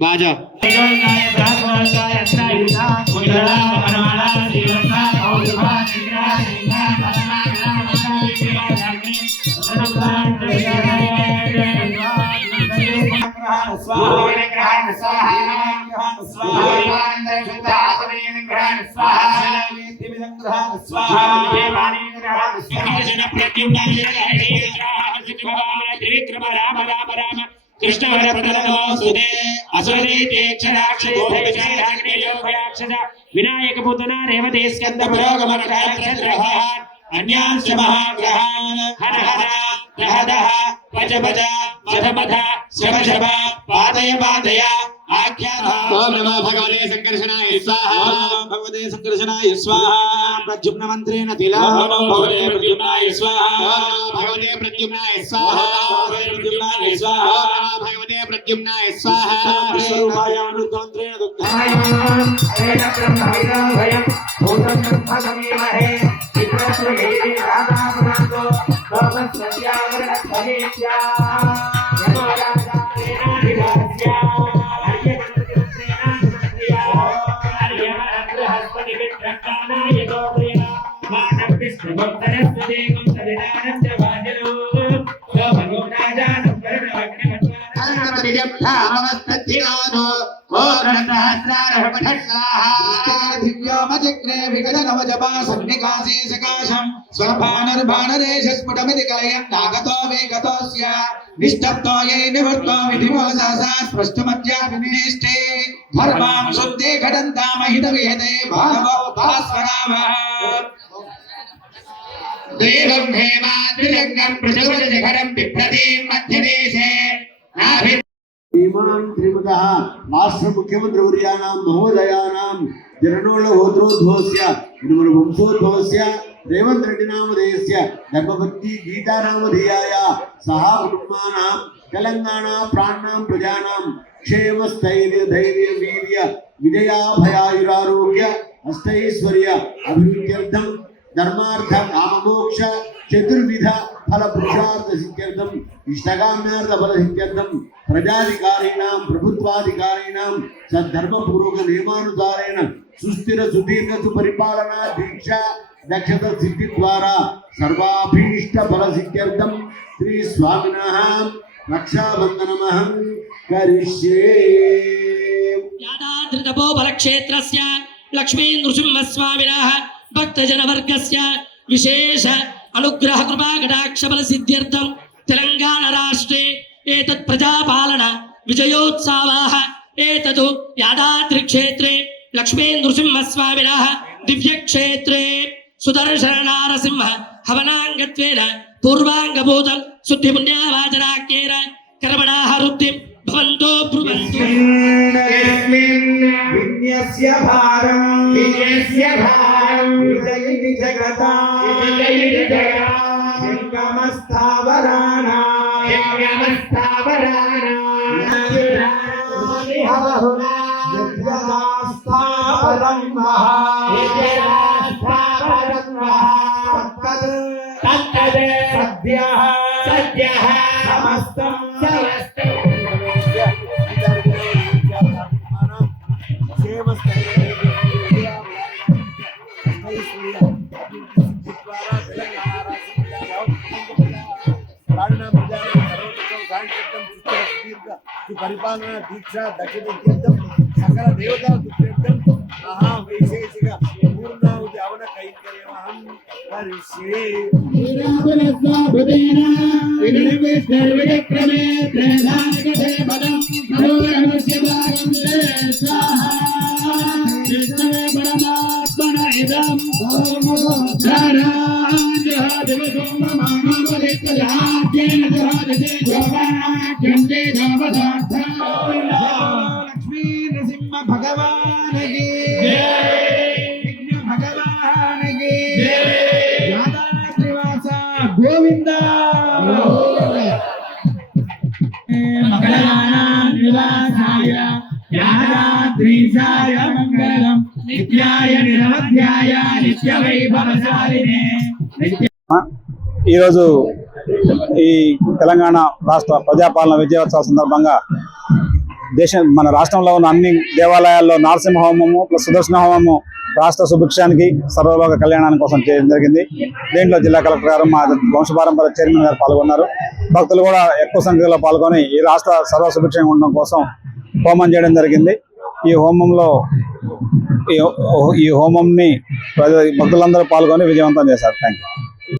बाजा कृष्ण विनायक पूतना रेवती स्कंद अन्यांश महाग्रहान हर हर दह दह भज भज मध मध शभ शभ पादय पादय ओम नमः भगवते संकर्षणाय स्वाहा भगवते संकर्षणाय स्वाहा प्रद्युम्न मंत्रेण तिला भगवते प्रद्युम्नाय स्वाहा भगवते प्रद्युम्नाय स्वाहा प्रद्युम्नाय स्वाहा भगवते प्रद्युम्नाय स्वाहा स्वरूपाय अनुद्वन्द्रेण दुग्धाय अनेन ब्रह्मविदा भयं भूतं ब्रह्म समीमहे चित्रस्वयेति राधा पुराणो भवत्सत्यावरणफलेत्या यतो राजानेनाधिराज्या निष्ठप्तो ये निवृत्तो विधिमोसासा स्पष्टमध्याभिनिष्टे धर्मां शुद्धे घटन्ता महितविहते भागवो भास्वरामः देवं हेमाद्रिरङ्गं प्रचोदशिखरं बिभ्रतीं मध्यदेशे श्रीमान श्रीमतः राष्ट्र मुख्यमंत्री वर्याणां महोदयानां जननोत्तरोद्भवस्य इदमन वंशोद्भवस्य रेवंत रेड्डी नामधेयस्य धर्मपत्नी गीता नामधेयाय सह कुटुंबानां तेलंगाणा प्राणां प्रजानां क्षेम स्थैर्य धैर्य वीर्य विजयाभयायुरारोग्य अष्टैश्वर्य अभिवृद्ध्यर्थं धर्मार्थ काममोक्ष चतुर्विध फल पुरुषार्थ सिद्ध्यर्थम इष्टकाम्यार्थ फल सिद्ध्यर्थम प्रजाधिकारीणां प्रभुत्वाधिकारीणां सद्धर्म पूर्वक नियमानुसारेण सुस्थिर सुदीर्घ सुपरिपालना दीक्षा दक्षता सिद्धि द्वारा सर्वाभीष्ट फल सिद्ध्यर्थम श्री स्वामिनः रक्षाबंधनमहं करिष्ये। यादाद्रितपोबल क्षेत्रस्य लक्ष्मी नृसिंहस्वामिनः भक्तजनवर्गस्य विशेष अनुग्रह कृपा कटाक्ष बल सिद्ध्यर्थं तेलंगाना राष्ट्रे एतत् प्रजापालन विजयोत्सवाः एतत् यादाद्रि क्षेत्रे लक्ष्मी नृसिंहस्वामिनः दिव्य क्षेत्रे सुदर्शन नारसिंह हवनांगत्वेन पूर्वांगभूतं शुद्धि पुण्यावाचनाख्येन कर्मणाः रुद्धिं भवन्तो ब्रुवन्तु विन्यस्य भारं विजयि जगता गमस्थावराणां सद्यः समस्तं परिपालना दीक्षा दक्षिण सकल देवता महावैशेषिक पूर्णाहुति हवन कैंकर्यमहं करिष्ये। लक्ष्मी नृसिंह भगवान की నిత్యాయ నిరవధ్యాయ నిత్య వైభవశాలినే ఈరోజు ఈ తెలంగాణ రాష్ట్ర ప్రజాపాలన విజయోత్సవ సందర్భంగా మన రాష్ట్రంలో ఉన్న అన్ని దేవాలయాల్లో నరసింహ హోమము ప్లస్ సుదర్శన హోమము రాష్ట్ర సుభిక్షానికి సర్వలోక కళ్యాణాని కోసం చేయడం జరిగింది. దీంట్లో జిల్లా కలెక్టర్ గారు మా వంశపారంపర్య చైర్మన్ గారు పాల్గొన్నారు. భక్తులు కూడా ఎక్కువ సంఖ్యలో పాల్గొని ఈ రాష్ట్ర సర్వ సుభిక్షంగా ఉండడం కోసం హోమం చేయడం జరిగింది. ఈ హోమంని భక్తులందరూ పాల్గొని విజయవంతం చేశారు. Thank you.